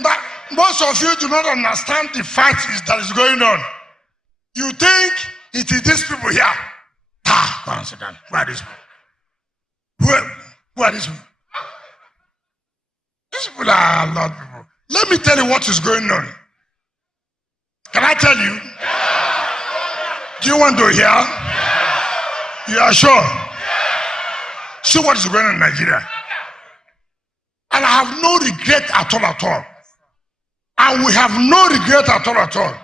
But most of you do not understand the fight that is going on. You think it is these people here. Go and sit down. Who are these people? Who are these people? These people are a lot of people. Let me tell you what is going on. Can I tell you? Do you want to hear? You are sure? See what is going on in Nigeria. And I have no regret at all. And we have no regret at all.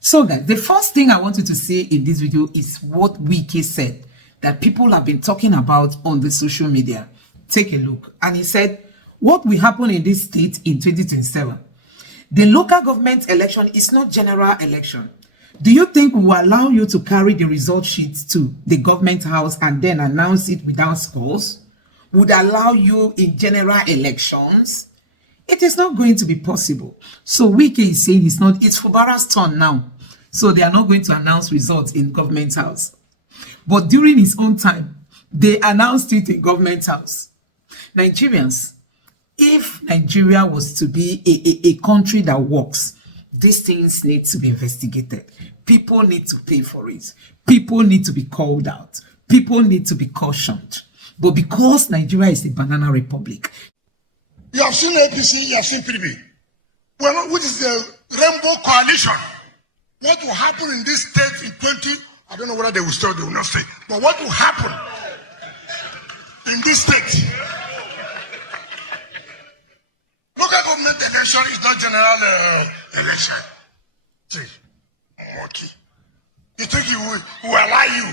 So guys, the first thing I want you to say in this video is what Wike said that people have been talking about on the social media. Take a look. And he said, what will happen in this state in 2027? The local government election is not general election. Do you think we will allow you to carry the result sheets to the government house and then announce it without scores? Would allow you in general elections? It is not going to be possible. So Wike is saying it's Fubara's turn now. So they are not going to announce results in government house. But during his own time, they announced it in government house. Nigerians, if Nigeria was to be a country that works, these things need to be investigated. People need to pay for it. People need to be called out. People need to be cautioned. But because Nigeria is a banana republic. You have seen APC, you have seen PDP. Well, which is the Rainbow Coalition. What will happen in this state in 20, I don't know whether they will stay or they will not stay, but what will happen in this state? Local government election is not general election. See, okay. You think he will allow you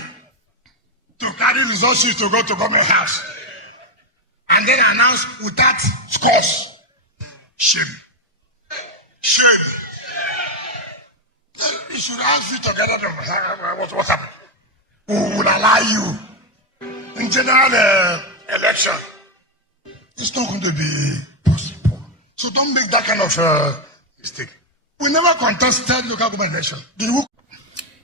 to carry resources to go to government house and then announce without scores? Shame. You should ask you together what happened. Who will allow you in general election? It's not going to be possible. So don't make that kind of mistake. We never contested local government election.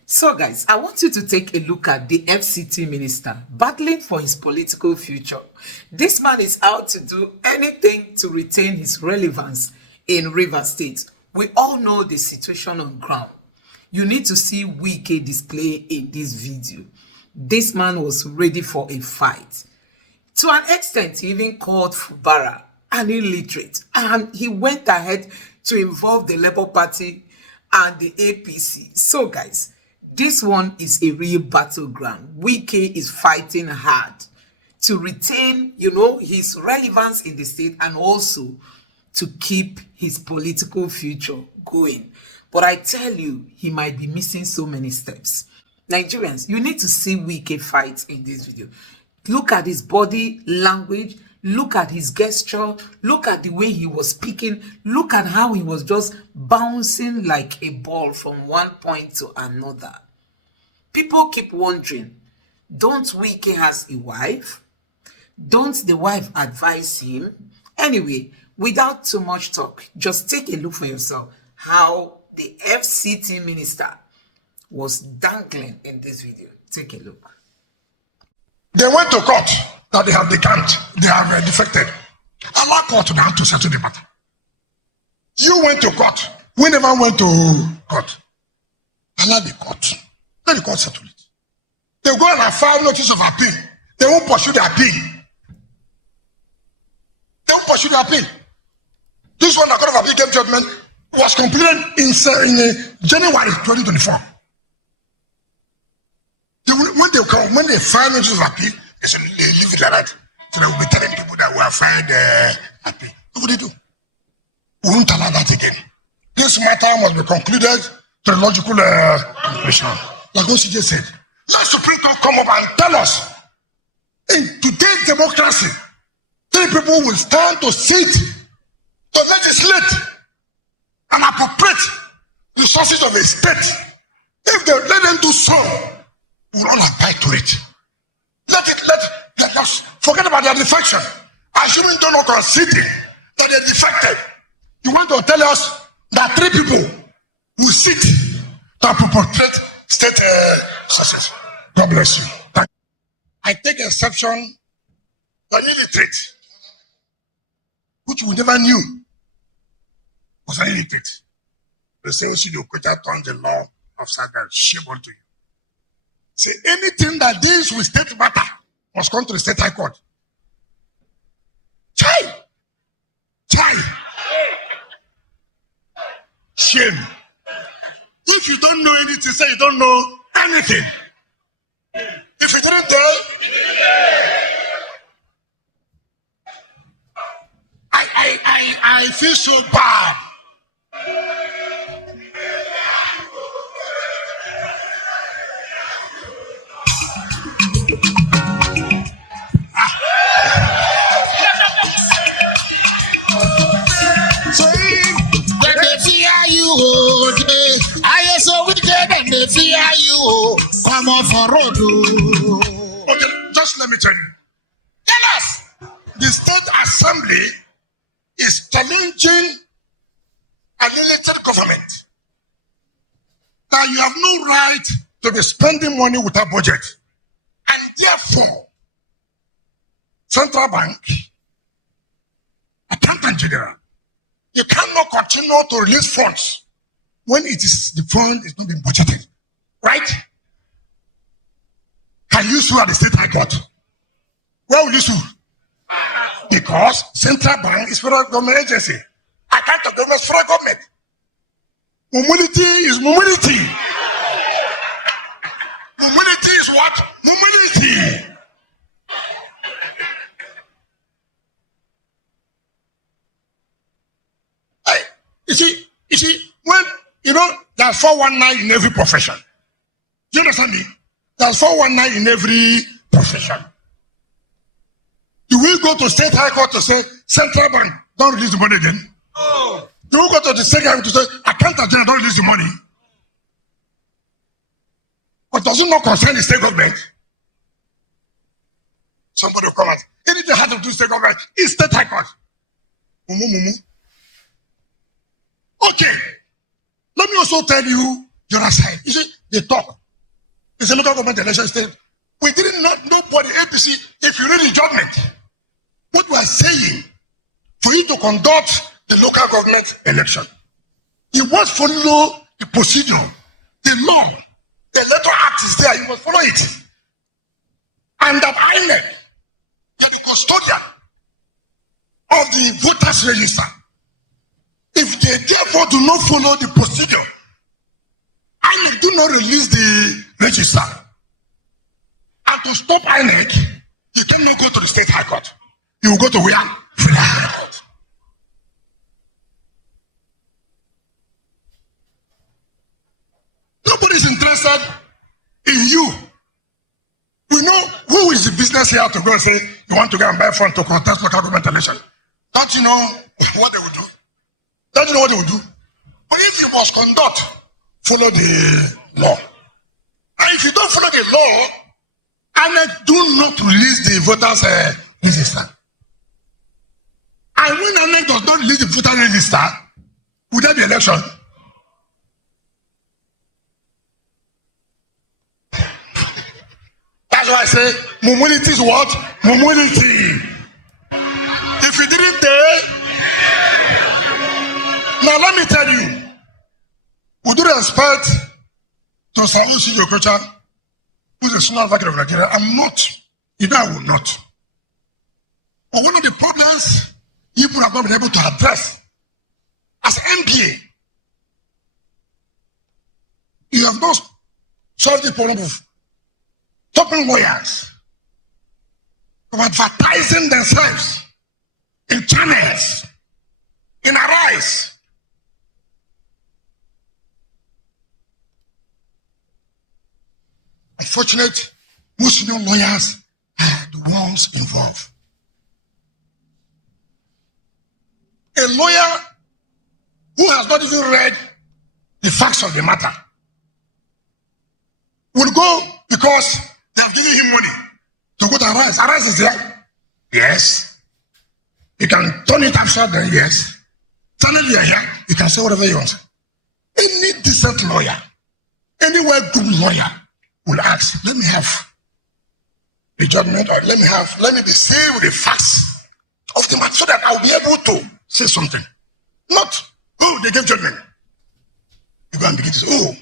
So guys, I want you to take a look at the FCT minister battling for his political future. This man is out to do anything to retain his relevance in Rivers State. We all know the situation on ground. You need to see Wike display in this video. This man was ready for a fight. To an extent, he even called Fubara an illiterate. And he went ahead to involve the Labour Party and the APC. So guys, this one is a real battleground. Wike is fighting hard to retain, his relevance in the state and also to keep his political future going. But I tell you, he might be missing so many steps. Nigerians, you need to see Wike fight in this video. Look at his body language. Look at his gesture. Look at the way he was speaking. Look at how he was just bouncing like a ball from one point to another. People keep wondering, don't Wike has a wife? Don't the wife advise him? Anyway, without too much talk, just take a look for yourself how the FCT minister was dangling in this video. Take a look. They went to court that they have decamped, they have defected. Allow court now to settle the matter. You went to court. We never went to court. Allow the court. Let the court settle it. They go and file notice of appeal. They won't pursue the appeal. They won't pursue the appeal. This one, the Court of Appeal gave judgment, was completed in January 2024. When they file notice of appeal, they leave it like that. So they will be telling people that we have filed appeal. What will they do? We won't allow that again. This matter must be concluded to a logical conclusion. Like what she just said. So Supreme Court come up and tell us, in today's democracy, 3 people will stand to sit, to legislate, and appropriate resources of a state. If they let them do so, we will all abide to it. Let us forget about their defection. Assuming they're not conceding that they're defected, you want to tell us that 3 people will sit to appropriate state success. God bless you. I take exception to an illiterate, which we never knew because I hate it. They say, "Osi the Okocha turns the law upside down." Shame unto you. See, anything that deals with state matter must come to the state high court. Chai! Shame. If you don't know anything, say you don't know anything. If you didn't tell, I feel so bad. They fear you. Come on for road. Okay, just let me tell you. Tell us. The state assembly is challenging an elected government that you have no right to be spending money without budget. And therefore, Central Bank, Accountant General, you cannot continue to release funds when the fund is not being budgeted, right? Can you sue at the state high court? Where will you sue? Because Central Bank is federal government agency. Account of government is federal government. Mobility is mobility. Mobility is what? Mobility. Hey, you see, when there's 419 in every profession. Do you understand me? There's 419 in every profession. Do we go to state high court to say Central Bank don't release the money again? Oh. Do we go to the state high court to say Accountant General don't release the money? But does it not concern the state government? Somebody will come out. Anything has to do with state government is state high court. Okay. Let me also tell you the other side. You see, they talk. It's a local government election state. We didn't know nobody, APC, if you read the judgment. What we are saying, for you to conduct the local government election, you must follow the procedure, the law. The Electoral Act is there, you must follow it. And that INEC, they are the custodian of the voters register. If they therefore do not follow the procedure, INEC do not release the register. And to stop INEC, you cannot go to the state high court. You will go to where? Federal high court. Nobody is interested in you. We know who is the business here to go and say, you want to go and buy fund to contest local government election. Don't you know what they will do? Don't you know what they will do? But if you must conduct, follow the law. And if you don't follow the law, INEC do not release the voters register. And when INEC does not release the voter register, will there be election? That's why I say, mobility is what? Mobility. If you didn't tell, now let me tell you, with due respect to Osi the Okocha, who's a senior advocate of Nigeria, I'm not. Either I will not. But one of the problems people have not been able to address as MPA, you have not solved the problem of stopping lawyers from advertising themselves in channels, in Arise. Unfortunately, most senior lawyers are the ones involved. A lawyer who has not even read the facts of the matter will go because they have given him money to go to Arise. Arise is there. Yes. You can turn it upside down. Yes. Suddenly you're here. You can say whatever you want. Any decent lawyer, anywhere good lawyer will ask, let me have the judgment, or let me be saved with the facts of the matter so that I'll be able to say something. Not, oh, they gave judgment. You go and begin to say, oh,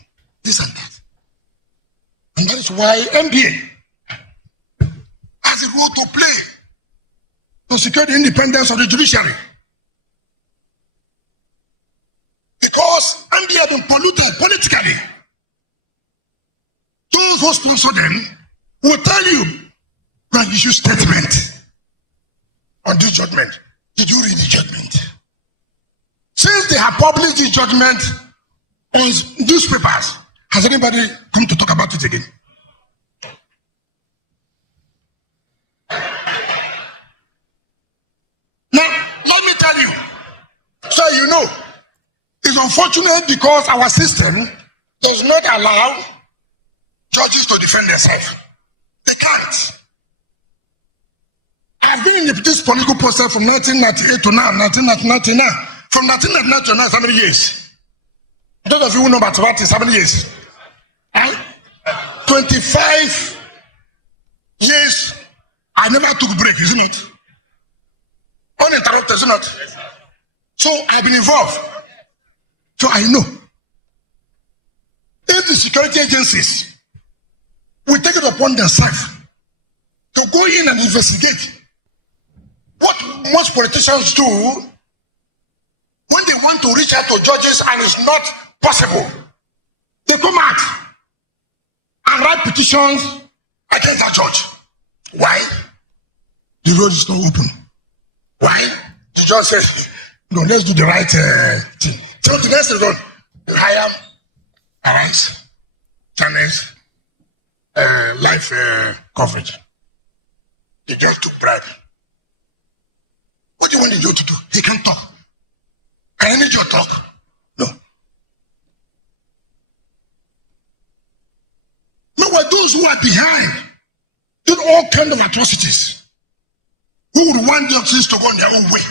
this and that. And that is why MBA has a role to play to secure the independence of the judiciary. Because MBA have been polluted politically. Those who sponsor them will tell you, go and issue statement on this judgment. Did you read the judgment? Since they have published the judgment on newspapers, has anybody come to talk about it again? Now, let me tell you, so you know, it's unfortunate because our system does not allow judges to defend themselves. They can't. I've been in this political process from 1998 to now, 1999. From 1999 to now, how many years? Those of you who know mathematics, how many years? 25 years. I never took a break, is it not? Uninterrupted, is it not? So I've been involved. So I know. If the security agencies will take it upon themselves to go in and investigate what most politicians do when they want to reach out to judges and it's not possible, they come out and write petitions against that judge. Why? The road is not open. Why? The judge says, no, let's do the right thing. So the next is done. You hire arise, channels, live coverage. The judge took bribe. What do you want the judge to do? He can't talk. Can any judge talk? No. No, but those who are behind did all kinds of atrocities. Who would want justice to go in their own way?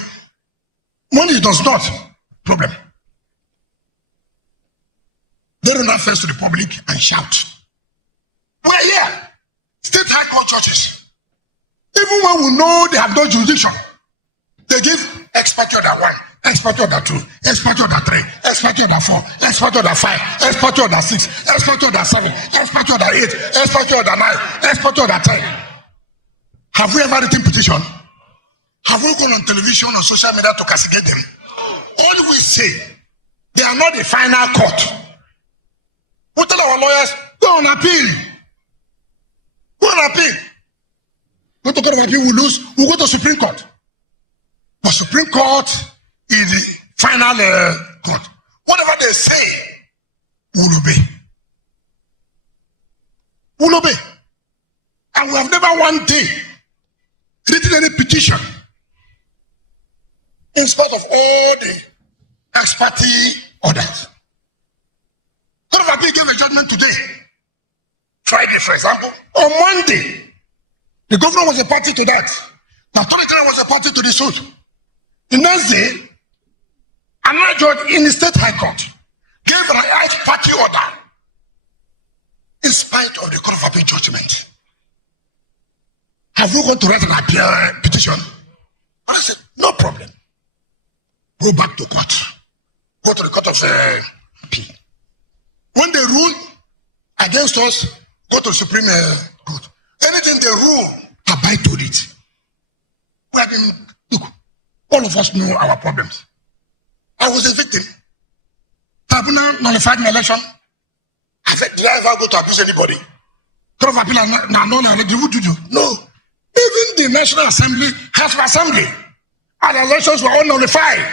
Money does not. Problem. They run out first to the public and shout. We're here. State high court judges. Even when we know they have no jurisdiction, they give expert order 1, expert order 2, expert order 3, expert order 4, expert order 5, expert order 6, expert order 7, expert order 8, expert order 9, expert order 10. Have we ever written petition? Have we gone on television or social media to castigate them? All we say, they are not the final court. We tell our lawyers, go on appeal. Go on appeal. Go to court of appeal, we lose, we go to Supreme Court. But Supreme Court is the final court. Whatever they say, we'll obey. We'll obey. And we have never one day written any petition in spite of all the ex parte orders. Court of appeal gave a judgment today. Friday, for example. On Monday, the governor was a party to that. The attorney general was a party to the suit. The next day, another judge in the state high court gave an ex parte order in spite of the court of appeal judgment. Have we gone to write an appeal petition? But I said, no problem. Go back to court. Go to the court of appeal. When they rule against us, go to the Supreme Court. Anything they rule, abide to it. We have been, look, all of us know our problems. I was a victim. Tribunal nullified my election. I said, did I ever go to abuse anybody? Court of appeal, no. Even the National Assembly, House of Assembly, and elections were all nullified.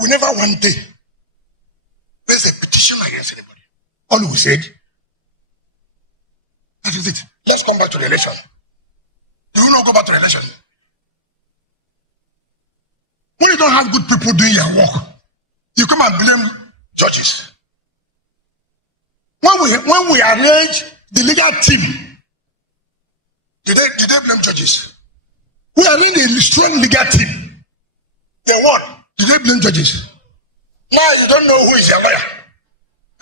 We never one day raised a petition against anybody. All we said, that is it. Let's come back to the election. Do you not go back to the election? When you don't have good people doing your work, you come and blame judges. When we arrange the legal team, did they blame judges? We arrange a strong legal team. They won. Did they blame judges? Now you don't know who is your lawyer.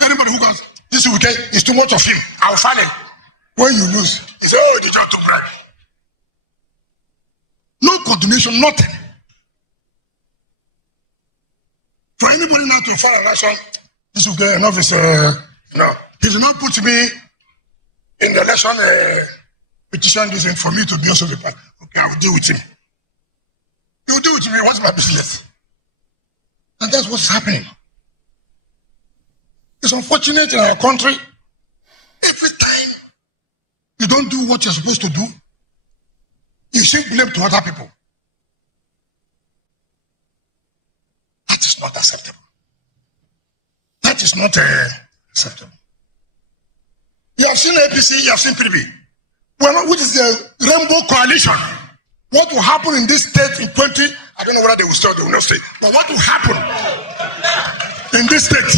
Anybody who goes, this weekend is too much of him. I'll find him. When you lose, he says, oh, did you have to cry? No coordination, nothing. For anybody now to file an election, this will get enough. He did not put me in the election petition this for me to be also the party. Okay, I will deal with him. You will deal with me. What's my business? And that's what's happening. It's unfortunate in our country. Every time you don't do what you're supposed to do, you shift blame to other people. That is not acceptable. That is not acceptable. You have seen APC, you have seen PDP. Well, which is the Rainbow Coalition. What will happen in this state in 20, I don't know whether they will stay or they will not stay, but what will happen in this state?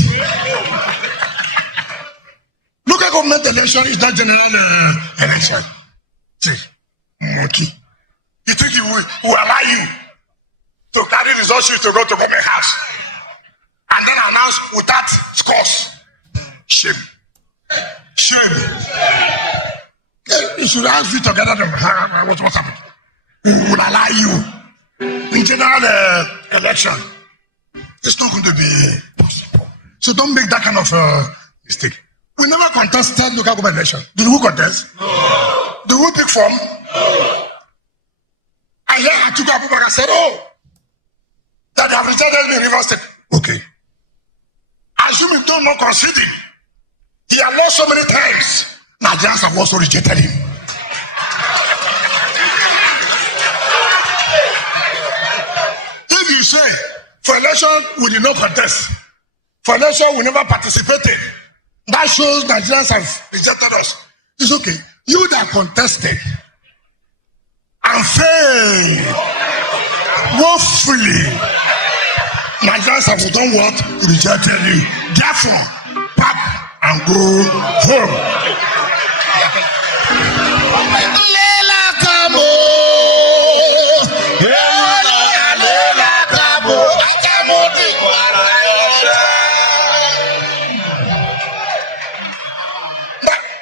Local government election is not general election. See, monkey. You think he will allow you to carry results to go to government house and then announce without scores? Shame. Shame. You should ask you to gather them. What happened? Who will allow you in general election? It's not going to be possible. So don't make that kind of mistake. We never contested local government election. Did we contest? No. Did we pick from? No. I hear Atiku Abubakar said, that they have rejected me in River State. Okay. Assuming don't not conceding. He has lost so many times. Nigerians have also rejected him. If you say, for election, we did not contest. For election, we never participated. That shows Nigerians have rejected us. It's okay. You that contested and failed woefully, Nigerians have done what? Rejected you. Therefore, pack and go home.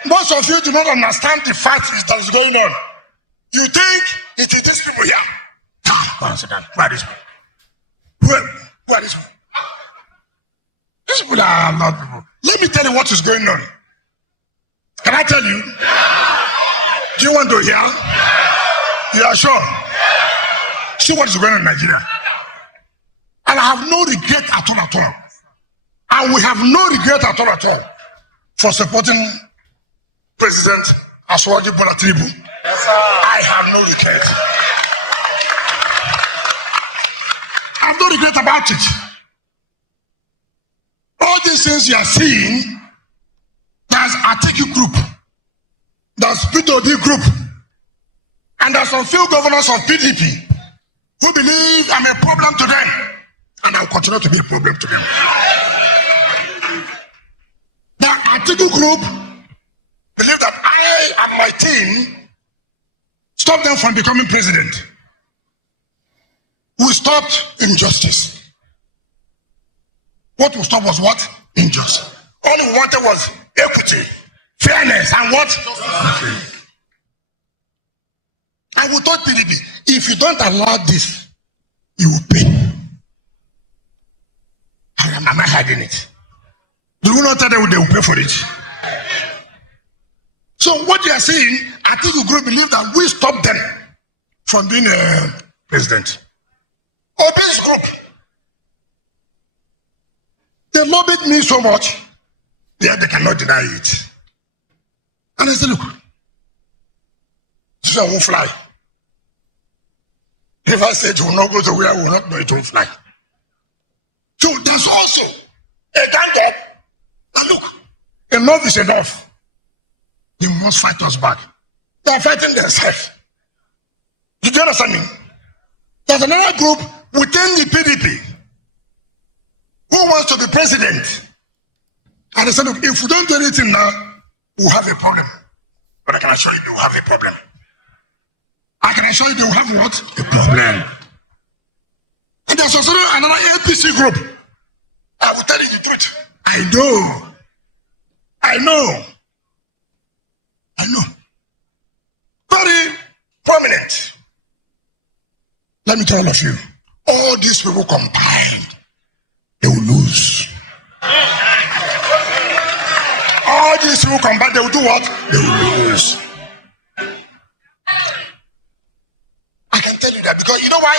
Most of you do not understand the fact that is going on. You think it is these people here. Who are these people? Who are these people? These people are not people. Let me tell you what is going on. Can I tell you? Do you want to hear? You are sure? See what is going on in Nigeria. And I have no regret at all. And we have no regret at all for supporting President Aswaji Bola Tinubu. Yes, I have no regret. I have no regret about it. All these things you are seeing, there's Atiku group, there's PTOD group, and there's some few governors of PDP who believe I'm a problem to them, and I'll continue to be a problem to them. The Atiku group believe that I and my team stop them from becoming president. We stopped injustice. What we stopped was what? Injustice. All we wanted was equity, fairness, and what? I will tell PDP, if you don't allow this, you will pay. Am I hiding it? Do we not tell them they will pay for it? So what you are saying, I think you believe that we stop them from being president. Or this group. They lobbied me so much, yeah, they cannot deny it. And I said, look, this won't fly. If I say it will not go to where I will not know it will fly. So there's also a gang. And look, enough is enough. They must fight us back. They are fighting themselves. Did you understand me? There's another group within the PDP who wants to be president. And they said, look, if we don't do anything now, we'll have a problem. But I can assure you they will have a problem. I can assure you they will have what? A problem. And there's also another APC group. I will tell you the truth. I know. Very prominent. Let me tell all of you, all these people combined, they will these who come back, they will do what? They will lose. I can tell you that because you know why?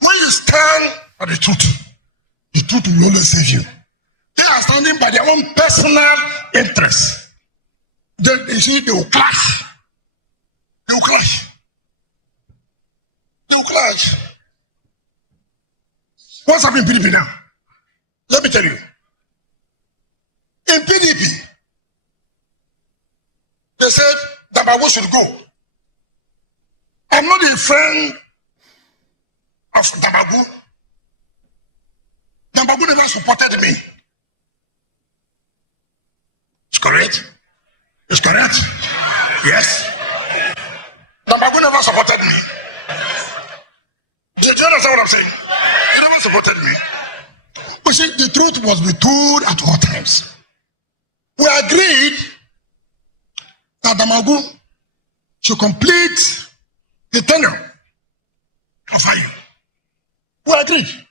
When you stand for the truth will always save you. They are standing by their own personal interests. You see, they will clash. They will clash. They will clash. What's happening in PDP now? Let me tell you. In PDP, they said Dabago should go. I'm not a friend of Dabago. Dabago never supported me. It's correct? It's correct? Yes. Dabago never supported me. Do you understand what I'm saying? He never supported me. But see, the truth must be told at all times. We agreed that Dabago should complete the tenure of IU. We agreed.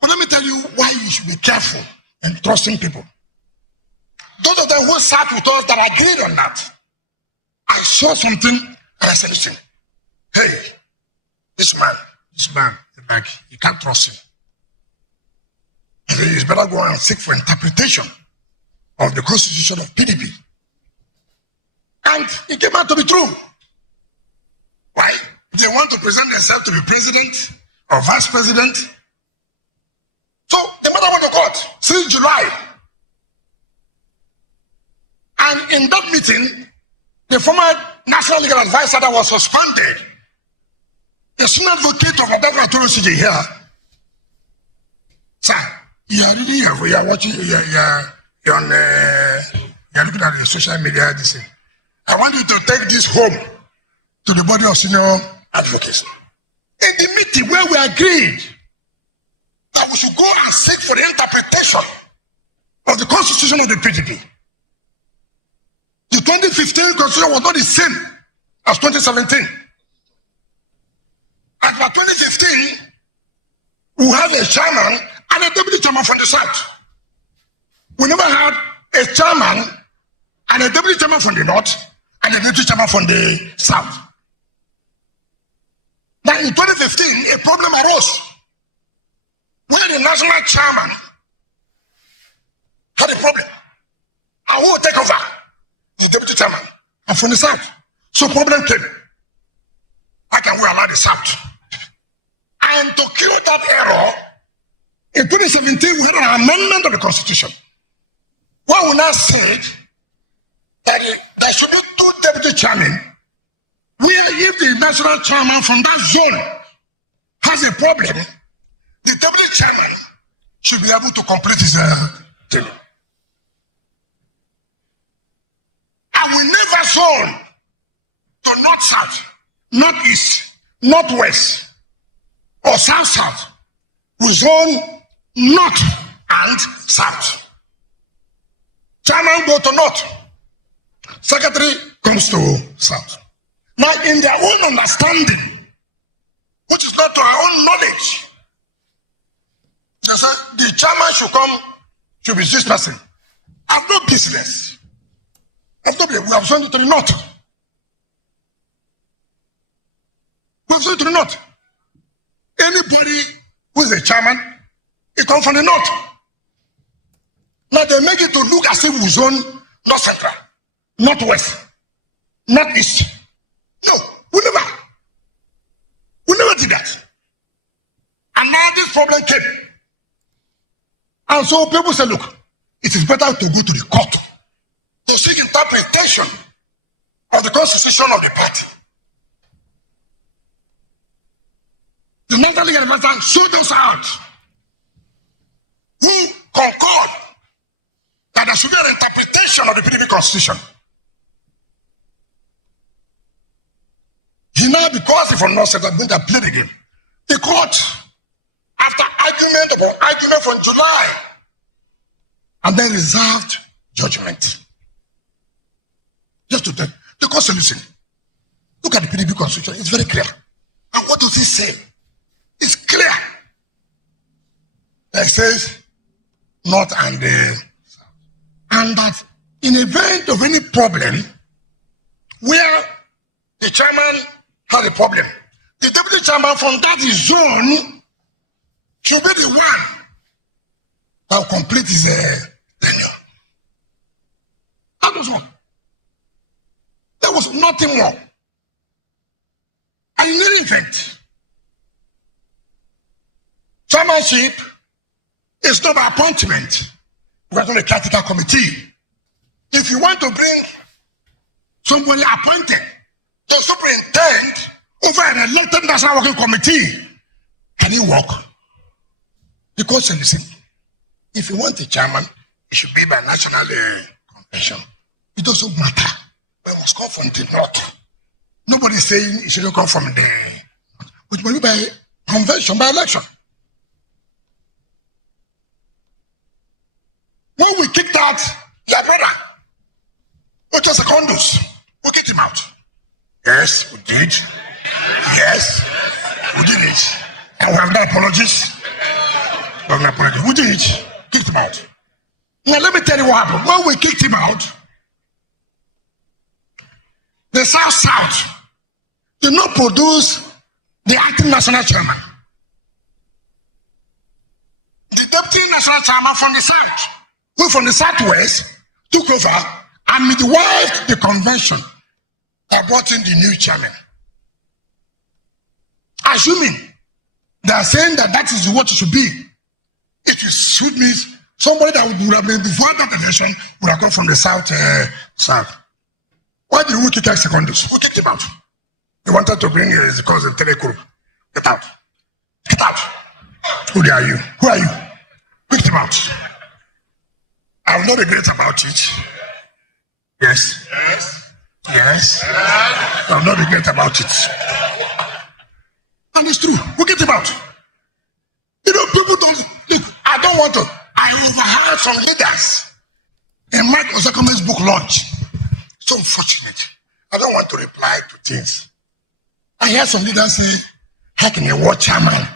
But let me tell you why you should be careful and trusting people. Those of them who sat with us that agreed on that, I saw something and I said, listen, hey, this man, like, you can't trust him. It's better go and seek for interpretation of the constitution of PDP. And it came out to be true. Why? They want to present themselves to be president or vice president. So the matter went to court since July. And in that meeting, the former national legal advisor that was suspended, the senior advocate of Electoral CJ here, sir, you are reading here, you are watching, you're looking at the social media. This thing. I want you to take this home to the body of senior advocates. In the meeting where we agreed that we should go and seek for the interpretation of the constitution of the PDP. The 2015 constitution was not the same as 2017. As for 2015, we have a chairman and a deputy chairman from the south. We never had a chairman and a deputy chairman from the north and a deputy chairman from the south. Now in 2015, a problem arose where the national chairman had a problem. And who will take over? The deputy chairman. And from the south. So problem came. How can we allow the south? And to cure that error, in 2017, we had an amendment of the constitution. Where we now said that there should be two deputy chairmen, where if the national chairman from that zone has a problem, the deputy chairman should be able to complete his tenure. And we never zone to north-south, north-east, north-west, or south-south. We zone north and south. Chairman go to north. Secretary comes to south. Now, in their own understanding, which is not to our own knowledge, they say the chairman should be this person. I have no business. We have sent it to the north. We have sent it to the north. Anybody who is a chairman, it comes from the north. Now they make it to look as if we zone north central, northwest, northeast. No, we never did that. And now this problem came. And so people say, look, it is better to go to the court to seek interpretation of the constitution of the party. The National Legal Advisor showed us out who concord that there should be an interpretation of the PDP constitution. He now, because he from North Central, going to play the game. The court, after argument upon argument from July, and then reserved judgment. Just to tell the court said, listen, look at the PDP constitution, it's very clear. And what does it say? It's clear. It says north and south. And that in event of any problem where the chairman has a problem, the deputy chairman from that zone should be the one that will complete his tenure. That was all. There was nothing more. And in any event, chairmanship is not by appointment. We are not a critical committee. If you want to bring somebody appointed to superintend over an elected national working committee, can he work? Because listen, if you want a chairman, it should be by national convention. It doesn't matter. But it must come from the north. Nobody is saying it shouldn't come from the north. It must be by convention, by election. When we kicked out your brother, it was a condos. We kicked him out. Yes, we did. Yes, we did it. And we have no apologies. We have no apologies. We did it. Kicked him out. Now let me tell you what happened. When we kicked him out, the South did not produce the acting national chairman. The deputy national chairman from the South, who from the Southwest, took over and midwifed the convention that brought in the new chairman. Assuming they are saying that that is what it should be, it should be somebody that would have been before that election would have come from the South. Why did we kick out secondaries? We kicked him out. They wanted to bring his cousin Telecom. Get out. Get out. Who are you? Who are you? Kicked him out. I will not regret about it. Yes. Yes. Yes. I will not regret about it. And it's true. We get him out. You know, people don't look. I don't want to. I overheard some leaders in Mike Osakame's book launch. So unfortunate. I don't want to reply to things. I heard some leaders say, how can a ward chairman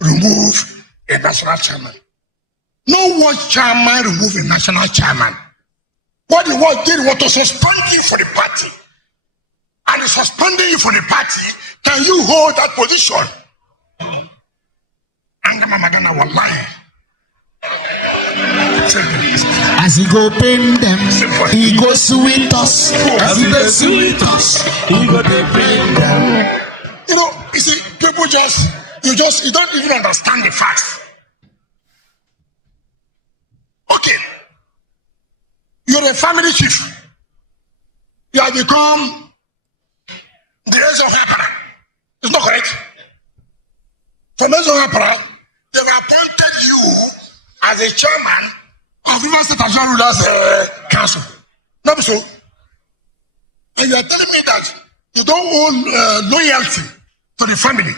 remove a national chairman? No ward chairman remove a national chairman. What the ward did was to suspend you for the party. And in suspending you for the party, can you hold that position? And the mama gonna will lie. As he go pain them, he go sweet us. As he go sweet us, he go pain them. You know, you see, people you don't even understand the facts. Okay, you're a family chief. You have become the Eze of Hapara. It's not correct. From Eze of Hapara, they've appointed you as a chairman of River State National Rulers Council. Not so. And you are telling me that you don't owe loyalty to the family.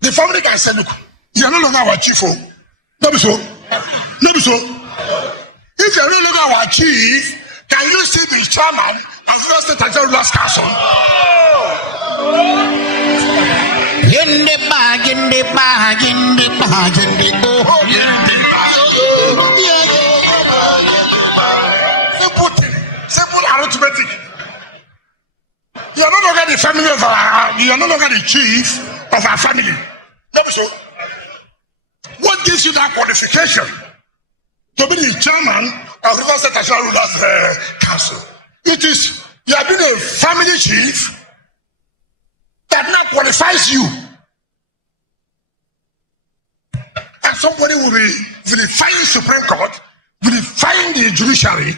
The family can say, look, you are no longer our chief. Not so. Not so. If you are no longer our chief, can you still be chairman of River State National Rulers Council? In the bag, in the bag, in the bag, in the bag, in the bag. Simple arithmetic. You are no longer the family of you are no longer the chief of our family. So, what gives you that qualification to be the chairman of River State National Rulers Council? It is you have been a family chief that now qualifies you. And somebody will be vilifying Supreme Court, vilifying the Judiciary.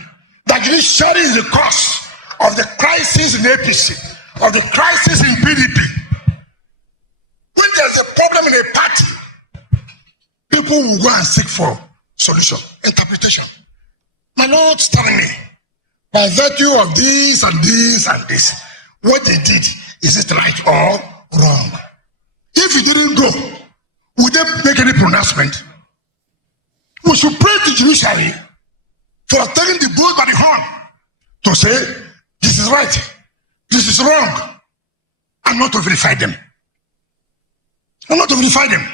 The Judiciary is the cause of the crisis in APC, of the crisis in PDP. When there's a problem in a party, people will go and seek for solution, interpretation. My Lord's telling me, by virtue of this and this and this, what they did, is it right or wrong? If you didn't go, would they make any pronouncement? We should pray to Judiciary for taking the bull by the horn to say, this is right, this is wrong, and not to verify them. And not to verify them.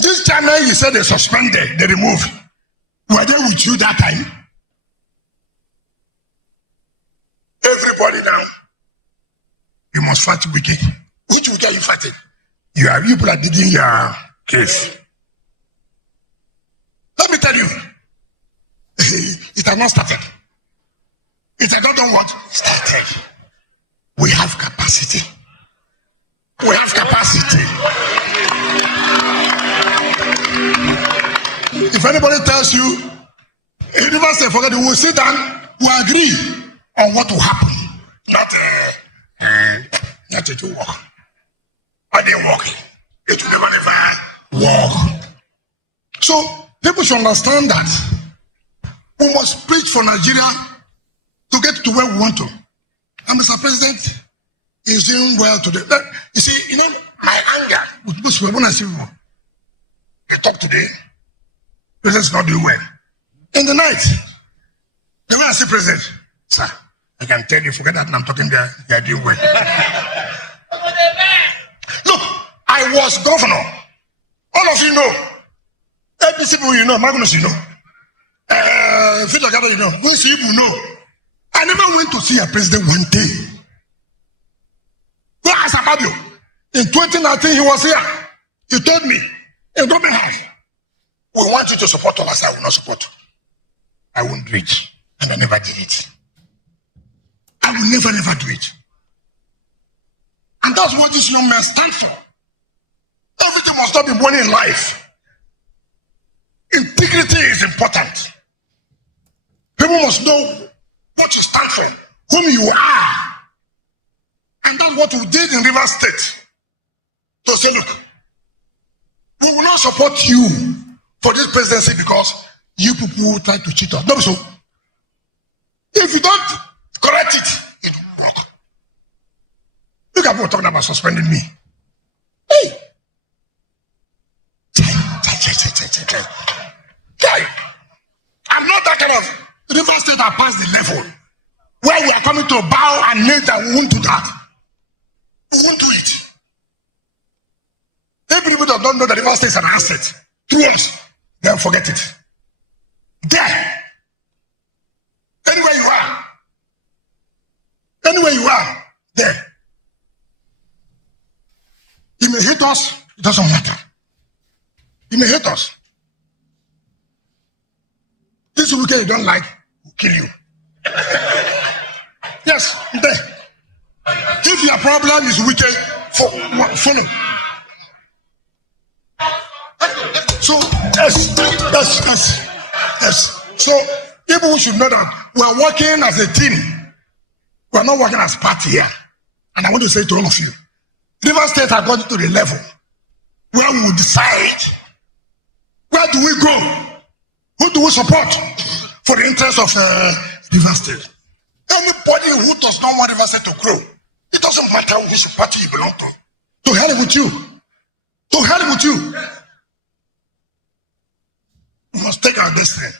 This channel, you said they suspended, they removed. Were they with you that time? Everybody now, you must fight Wike. Which Wike are you fighting? You are people that did in your case. Let me tell you, it has not started. It has not done what? Started. We have capacity. We have capacity. If anybody tells you, if you never say forget it, we'll sit down, we'll agree on what will happen. Not it will work. I didn't work. It will never work. So people should understand that we must preach for Nigeria to get to where we want to. And Mr. President is doing well today. You see, my anger with those people, when I see people, I talk today, President's not doing well. In the night, the way I see President, sir, I can tell you, forget that I'm talking there, they are doing well. Look, I was governor. All of you know. ABC people, you know. Magnus, you know. Fitagado, you know. Most people know. I never went to see a president one day. Well, as a Fabio, in 2019, he was here. He told me, in government house, we want you to support us. I will not support. I won't do it. And I never did it. I will never do it. And that's what this young man stands for. Everything must not be born in life. Integrity is important. People must know what you stand for, whom you are. And that's what we did in Rivers State. To say, look, we will not support you for this presidency because you people try to cheat us. No, so if you don't correct it, it will work. Look at people talking about suspending me. Hey! I'm not that kind of River State that passed the level where we are coming to bow and kneel that we won't do that. We won't do it. Every people that don't know that River State is an asset to us, they'll forget it. There. Anywhere you are, there. You may hate us, it doesn't matter. You may hate us. This weekend you don't like, will kill you. Yes, there. If your problem is wicked, follow. So, yes. So, people should know that we're working as a team. We're not working as a party here. And I want to say to all of you, River State has got to the level where we will decide where do we go, who do we support for the interest of River State. Anybody who does not want River State to grow, it doesn't matter which party you belong to. To hell with you. To hell with you. We must take our destiny.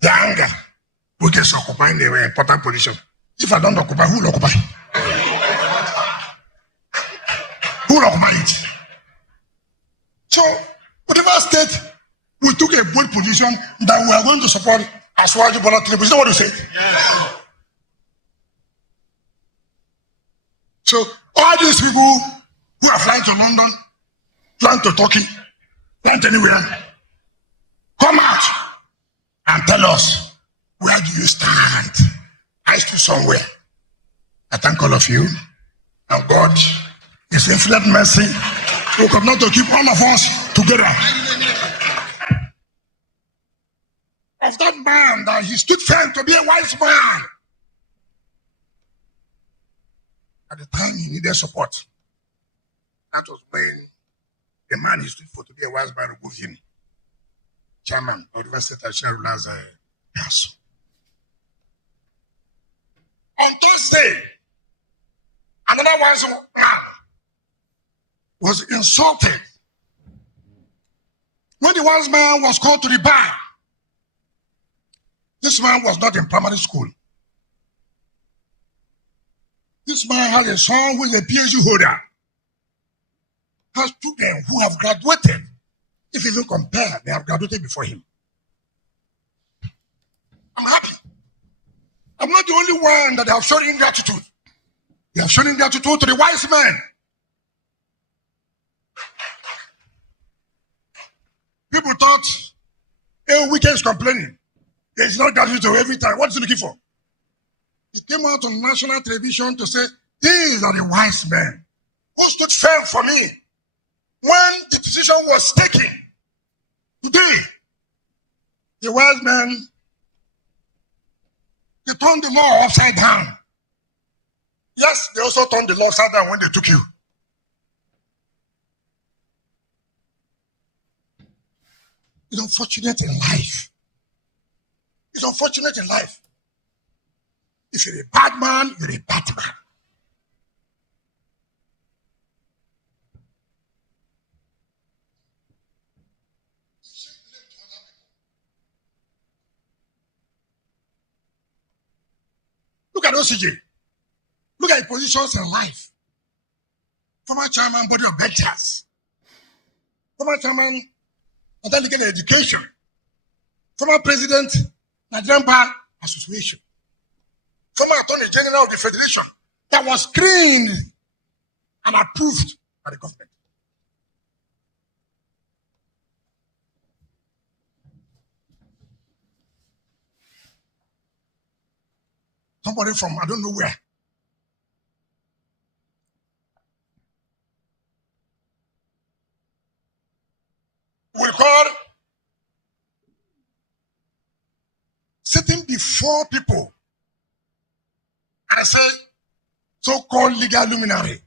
The anger, we can occupy in the important position. If I don't occupy, who will occupy? Who will occupy it? So, whatever state, we took a bold position that we are going to support as well as Bola Tinubu. Is that what you say? Yes. So, all these people who are flying to London, flying to Turkey, flying to anywhere, come out and tell us, where do you stand? I stood somewhere. I thank all of you. And God, His infinite mercy, will continue to keep all of us together. Of that man that he stood firm to be a wise man. At the time he needed support. That was when the man he stood for to be a wise man removed him. Chairman of the University of Sherula's house. On Thursday, another wise man was insulted when the wise man was called to the bar. This man was not in primary school. This man had a son who is a PhD holder. Has students who have graduated If you even compare, they have graduated before him. I'm happy. I'm not the only one that have shown ingratitude. They have shown ingratitude to the wise men. People thought, hey, Wike is complaining. He's not gratitude every time. What is he looking for? He came out on national television to say, these are the wise men who stood firm for me when the decision was taken. Today, the wise men, they turned the law upside down. Yes, they also turned the law upside down when they took you. It's unfortunate in life. It's unfortunate in life. If you're a bad man, you're a bad man. Look at OCJ. Look at the positions in life. Former chairman, body of benchers. Former chairman, delegate education. Former president, Nigerian Bar Association. Former attorney general of the federation that was screened and approved by the government. Somebody from I don't know where. Will call sitting before people and say, so-called legal luminary,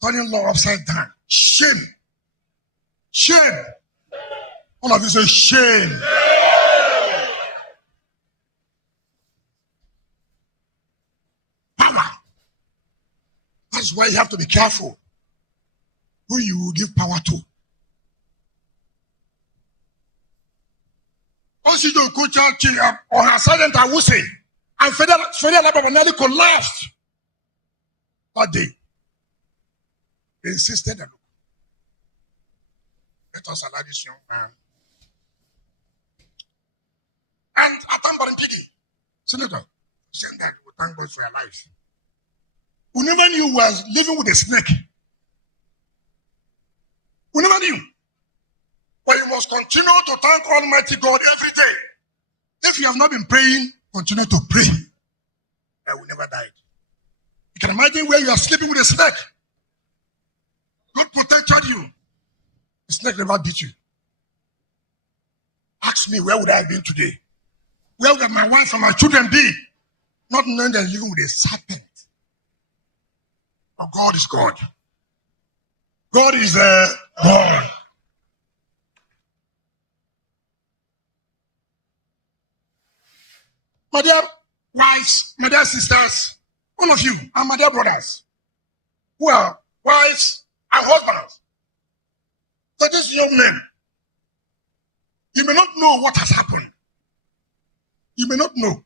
turning law upside down. Shame. Shame. All of you say shame. Power. That's why you have to be careful who you give power to. Consider Kucha or her sergeant, I would say, and Federal Labor nearly collapsed that day. They insisted that, let us allow this young man. And Atambari Didi, Senator, saying that we thank God for your life. We never knew you was living with a snake. We never knew. But you must continue to thank Almighty God every day. If you have not been praying, continue to pray. I will never die. You can imagine where you are sleeping with a snake. God protected you. The snake never beat you. Ask me, where would I have been today? Where would my wife and my children be? Not knowing they're living with a serpent. But God is God. God is God. My dear wives, my dear sisters, all of you, and my dear brothers, who are wives and husbands, so these young men, you may not know what has happened. You may not know.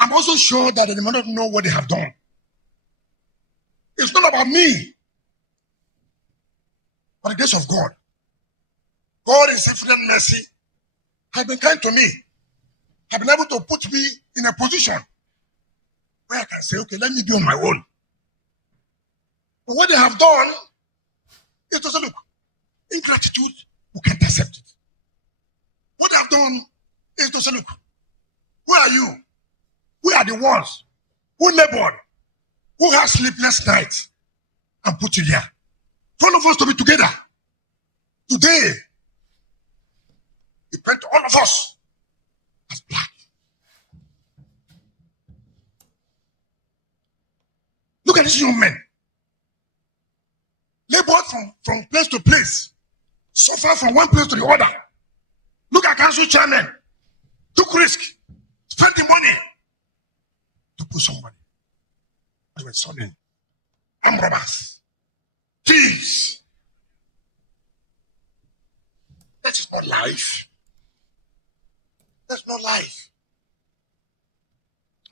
I'm also sure that they may not know what they have done. It's not about me, but the grace of God. God is infinite mercy, has been kind to me. Have been able to put me in a position where I can say, okay, let me be on my own. But what they have done, it doesn't look. Ingratitude, we can't accept it. What they have done, it doesn't look. Who are you? Who are the ones who labored, who had sleepless nights and put you here? For all of us to be together. Today, you paint all of us as black. Look at these young men. Labored from place to place. Suffer from one place to the other. Look at council chairman. Took risk. Spent the money to put somebody. They were sudden. Armed robbers. Thieves. That is not life. That's not life.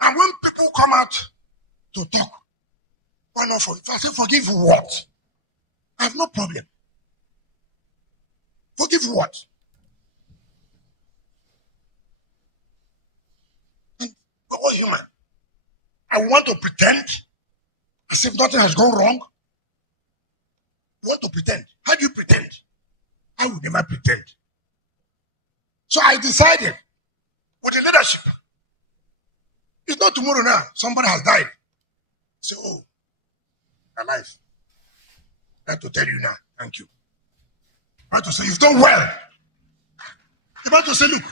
And when people come out to talk, why not forgive? If I say forgive what? I have no problem. Forgive what? And we're all human. I want to pretend as if nothing has gone wrong. You want to pretend. How do you pretend? I would never pretend. So I decided with the leadership. It's not tomorrow now. Somebody has died. Say, oh, alive. I have to tell you now. Thank you. I have to say, you've done well. You have to say, look,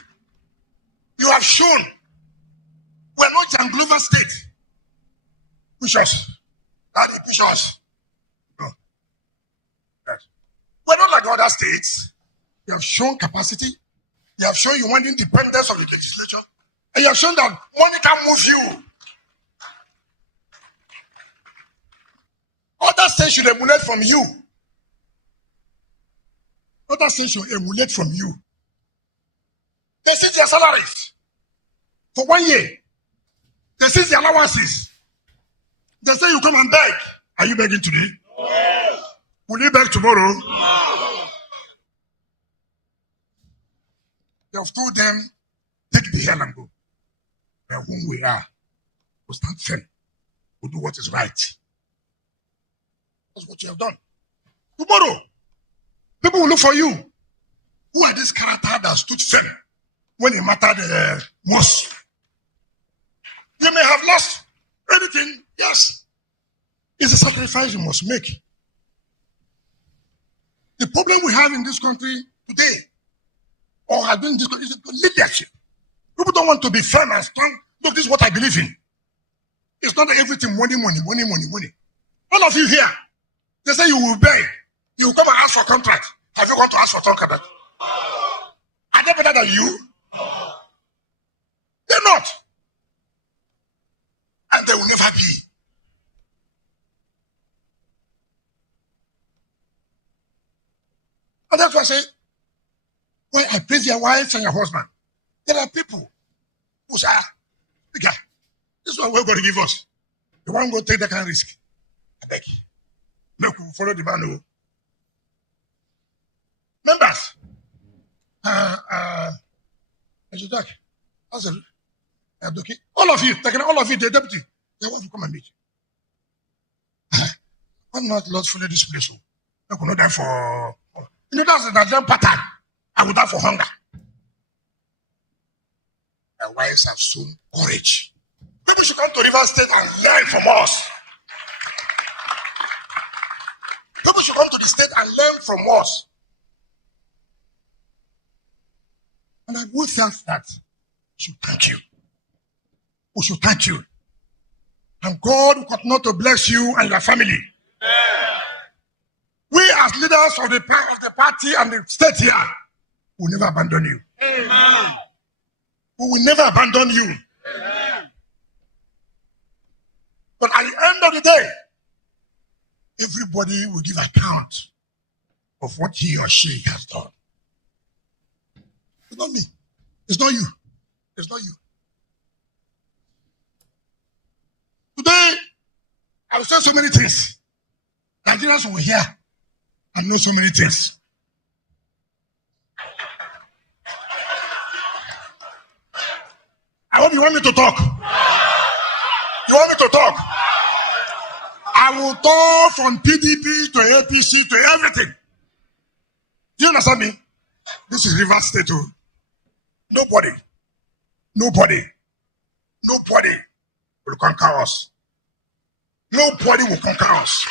you have shown we're not Janglover State. Push us. Daddy, push us. No. Yes. We're not like other states. You have shown capacity. You have shown you want independence of the legislature. And you have shown that money can move you. Other states should emulate from you. Other states should emulate from you. They see their salaries for 1 year. They see their allowances. They say you come and beg. Are you begging today? Yes. Will you beg tomorrow? No. They have told them, take the hell and go. And whom we are, we'll stand firm. We'll do what is right. That's what you have done. Tomorrow, people will look for you. Who are this character that stood firm when it mattered most? You may have lost anything, yes. It's a sacrifice you must make. The problem we have in this country today, or has been in this country, is leadership. People don't want to be firm and strong. Look, this is what I believe in. It's not everything money. All of you here, they say you will beg. You will come and ask for contract. Have you gone to ask for contract? Are they better than you? They're not. And they will never be. And that's why I say, when I praise your wife and your husband, there are people who say, the guy, this is what we're going to give us. The one go take that kind of risk. I beg you. Look, we follow the man. Members, all of you, the deputy, they want to come and meet. I'm not Lord follow this place. I could not die for, that's the Nigerian pattern. I would die for hunger. Our wives have shown courage. People should come to River State and learn from us. People should come to the state and learn from us. And I would say that we should thank you. We should thank you. And God will continue to bless you and your family. Amen. We as leaders of the party and the state here will never abandon you. Amen. We will never abandon you. Amen. But at the end of the day, everybody will give account of what he or she has done. It's not me. It's not you. It's not you. Today, I will say so many things. Nigerians will hear and know so many things. I hope you want me to talk. You want me to talk? I will talk from PDP to APC to everything. Do you understand me? This is River State. Nobody will conquer us. Nobody will conquer us.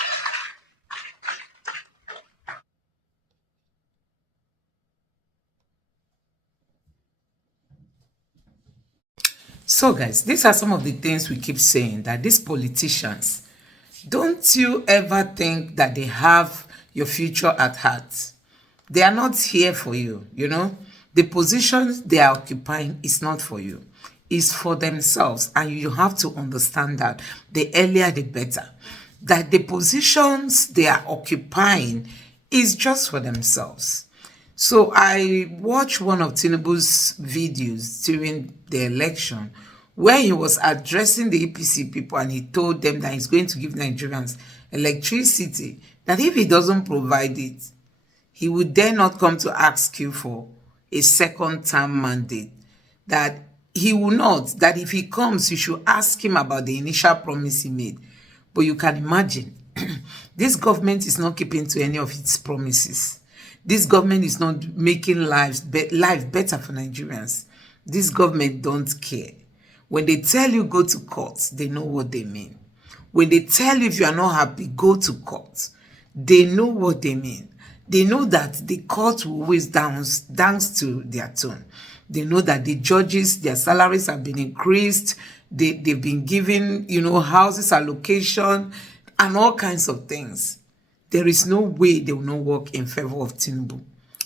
So guys, these are some of the things we keep saying, that these politicians, don't you ever think that they have your future at heart. They are not here for you, you know. The positions they are occupying is not for you. It's for themselves. And you have to understand that the earlier the better. That the positions they are occupying is just for themselves. So I watched one of Tinubu's videos during the election where he was addressing the APC people, and he told them that he's going to give Nigerians electricity, that if he doesn't provide it, he would dare not come to ask you for a second term mandate. That he will not, that if he comes, you should ask him about the initial promise he made. But you can imagine, this government is not keeping to any of its promises. This government is not making life better for Nigerians. This government don't care. When they tell you go to court, they know what they mean. When they tell you if you are not happy, go to court, they know what they mean. They know that the court will always dance to their tone. They know that the judges, their salaries have been increased. They've been given, houses allocation and all kinds of things. There is no way they will not work in favor of Tinubu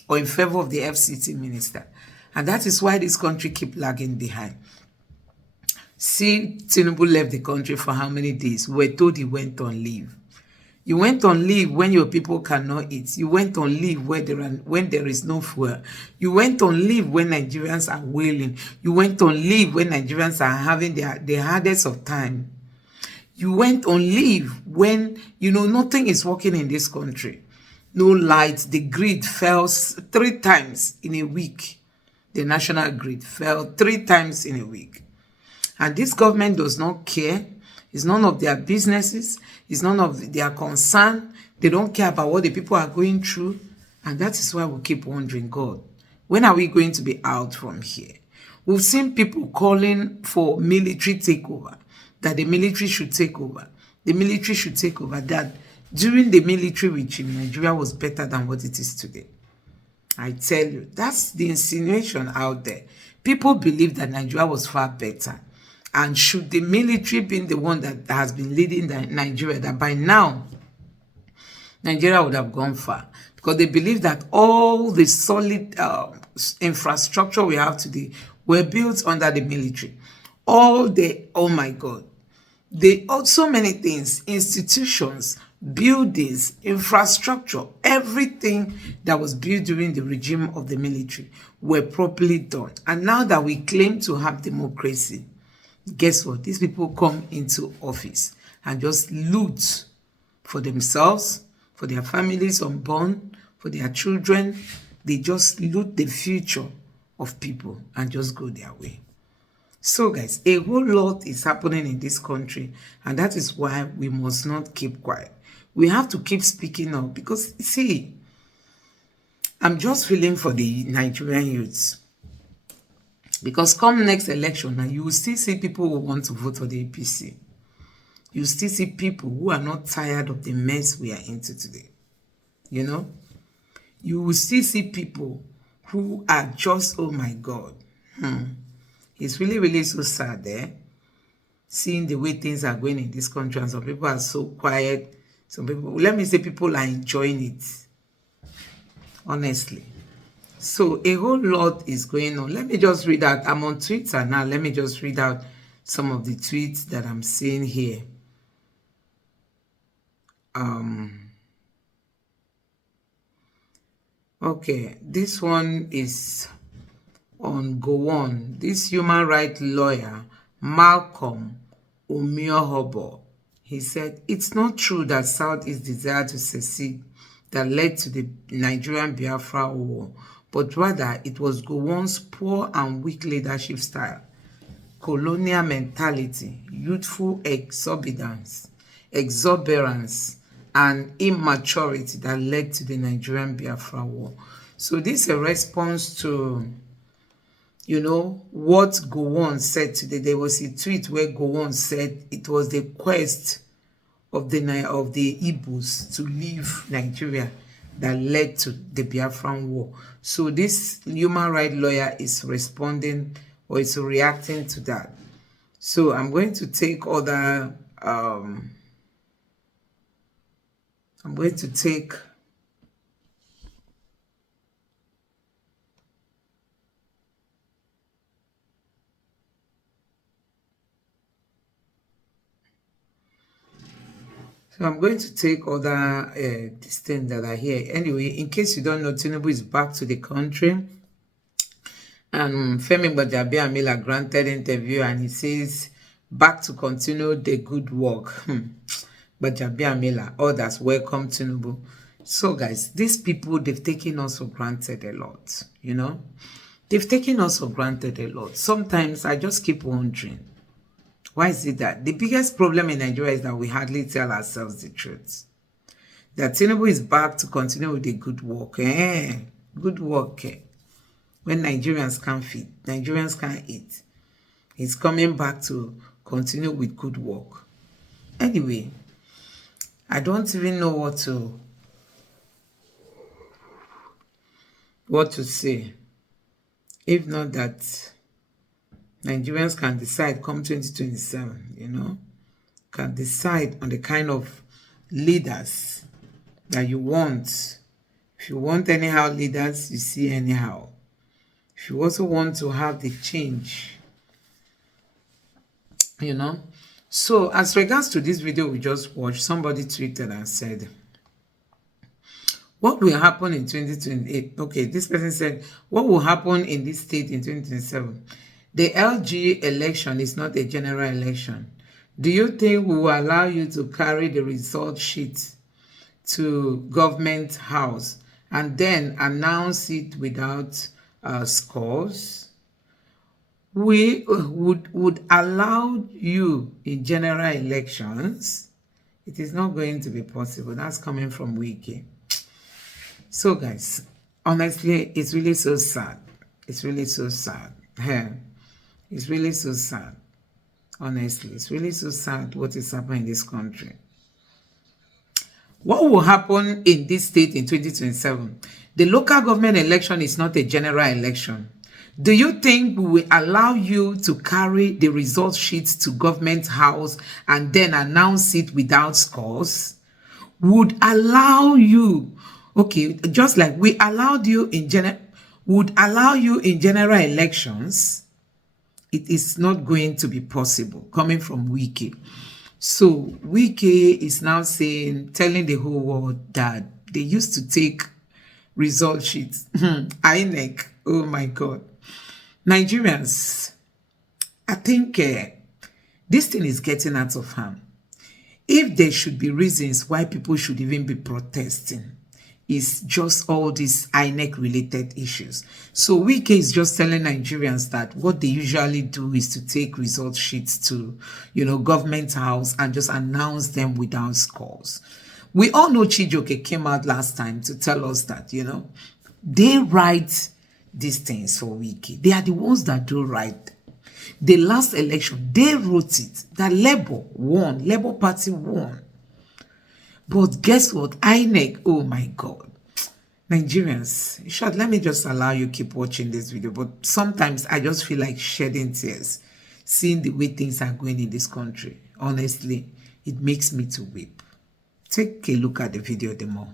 or in favor of the FCT minister. And that is why this country keep lagging behind. See, Tinubu left the country for how many days? We're told he went on leave. You went on leave when your people cannot eat. You went on leave when there is no fuel. You went on leave when Nigerians are wailing. You went on leave when Nigerians are having the hardest of time. You went on leave when, nothing is working in this country. No light. The grid fell 3 times in a week. The national grid fell 3 times in a week. And this government does not care. It's none of their businesses. It's none of their concern. They don't care about what the people are going through. And that is why we keep wondering, God, when are we going to be out from here? We've seen people calling for military takeover, that the military should take over. The military should take over. That during the military regime, Nigeria was better than what it is today. I tell you, that's the insinuation out there. People believe that Nigeria was far better. And should the military be the one that has been leading Nigeria, that by now, Nigeria would have gone far. Because they believe that all the solid infrastructure we have today were built under the military. Oh my God. So many things, institutions, buildings, infrastructure, everything that was built during the regime of the military were properly done. And now that we claim to have democracy, guess what? These people come into office and just loot for themselves, for their families unborn, for their children. They just loot the future of people and just go their way. So guys, a whole lot is happening in this country, and that is why we must not keep quiet. We have to keep speaking up, because see, I'm just feeling for the Nigerian youths. Because come next election, now you will still see people who want to vote for the APC. You still see people who are not tired of the mess we are into today. You will still see people who are just, oh my God. It's really, really so sad seeing the way things are going in this country, and some people are so quiet. Some people, let me say, people are enjoying it. Honestly. So a whole lot is going on. Let me just read out. I'm on Twitter now. Let me just read out some of the tweets that I'm seeing here. Okay, this one is on Go On. This human rights lawyer, Malcolm Omiohobo, he said, it's not true that Southeast desire to secede that led to the Nigerian Biafra war, but rather it was Gowon's poor and weak leadership style, colonial mentality, youthful exuberance, and immaturity that led to the Nigerian Biafra war. So this is a response to, what Gowon said today. There was a tweet where Gowon said it was the quest of the Igbos to leave Nigeria that led to the Biafran war. So this human rights lawyer is responding, or is reacting to that. So I'm going to take other these things that are here. Anyway, in case you don't know, Tinubu is back to the country. And Femi Gbajabiamila granted interview, and he says, back to continue the good work. Gbajabiamila, others welcome Tinubu. So guys, these people, they've taken us for granted a lot, you know. They've taken us for granted a lot. Sometimes I just keep wondering, why is it that the biggest problem in Nigeria is that we hardly tell ourselves the truth? That Tinubu is back to continue with the good work. Good work. When Nigerians can't feed, Nigerians can't eat. He's coming back to continue with good work. Anyway, I don't even know what to say. If not that Nigerians can decide come 2027, you know, can decide on the kind of leaders that you want. If you want anyhow leaders, you see anyhow. If you also want to have the change, you know. So as regards to this video we just watched, somebody tweeted and said, what will happen in 2028? Okay, this person said, what will happen in this state in 2027? The LG election is not a general election. Do you think we will allow you to carry the result sheet to government house and then announce it without scores? We would allow you in general elections. It is not going to be possible. That's coming from Wike. So guys, honestly, it's really so sad. It's really so sad. It's really so sad. Honestly, it's really so sad what is happening in this country. What will happen in this state in 2027? The local government election is not a general election. Do you think we will allow you to carry the result sheets to government house and then announce it without scores? Would allow you, okay, just like we allowed you in would allow you in general elections? It is not going to be possible, coming from Wike. So Wike is now saying, telling the whole world that they used to take result sheets. INEC, oh my God. Nigerians, I think this thing is getting out of hand. If there should be reasons why people should even be protesting, it's just all these INEC related issues. So Wike is just telling Nigerians that what they usually do is to take result sheets to, you know, government house and just announce them without scores. We all know Chijoke came out last time to tell us that, you know, they write these things for Wike. They are the ones that do write. The last election, they wrote it, that Labour won, Labour Party won. But guess what? INEC, oh my God. Nigerians, in short, let me just allow you keep watching this video. But sometimes I just feel like shedding tears, seeing the way things are going in this country. Honestly, it makes me to weep. Take a look at the video the more.